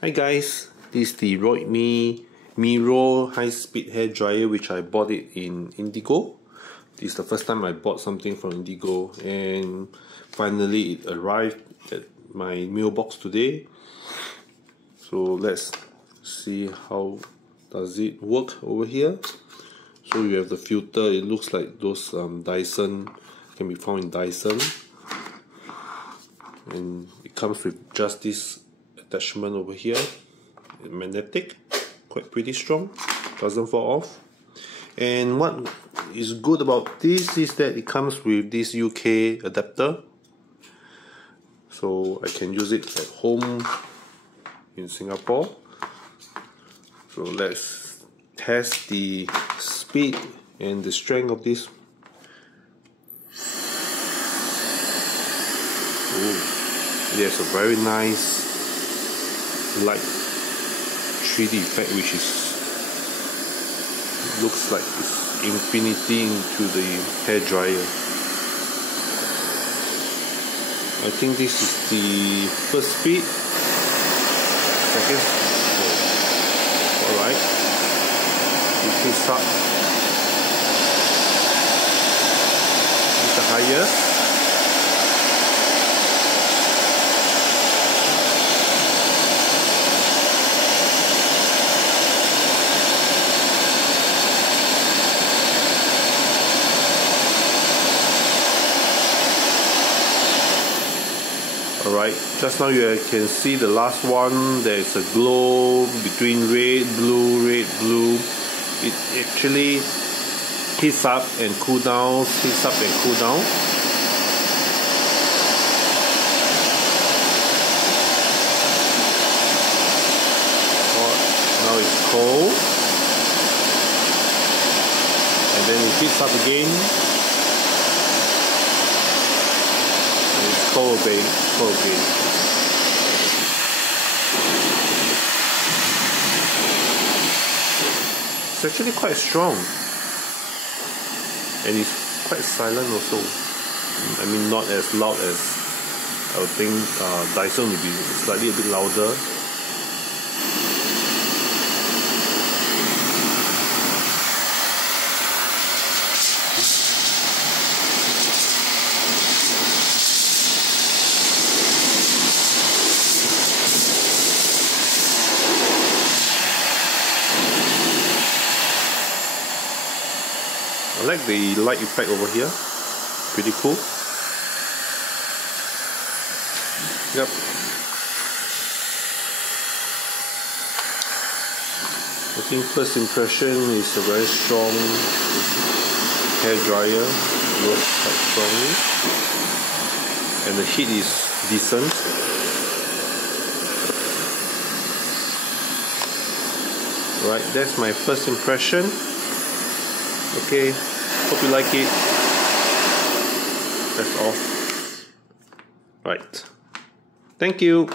Hi guys, this is the Roidmi Miro high-speed hair dryer, which I bought it in Indigo. This is the first time I bought something from Indigo, and finally it arrived at my mailbox today. So let's see how does it work over here. So you have the filter. It looks like those Dyson, can be found in Dyson, and it comes with just this attachment over here, magnetic, quite pretty strong, doesn't fall off. And what is good about this is that it comes with this UK adapter, so I can use it at home in Singapore. So let's test the speed and the strength of this. Oh, there's a very nice light 3D effect, which looks like it's infinity into the hair dryer. I think this is the first speed, second. Oh, alright, it picks up. It's the highest. Alright, just now you can see the last one, there is a glow between red, blue, red, blue. It actually heats up and cool down, heats up and cool down. Now it's cold, and then it heats up again. Cold again. It's actually quite strong, and it's quite silent also. I mean, not as loud as I would think Dyson would be, slightly a bit louder. I like the light effect over here, pretty cool. Yep. I think first impression is a very strong hair dryer. It works quite strongly, and the heat is decent. Right, that's my first impression. Okay, hope you like it. That's all. Right. Thank you.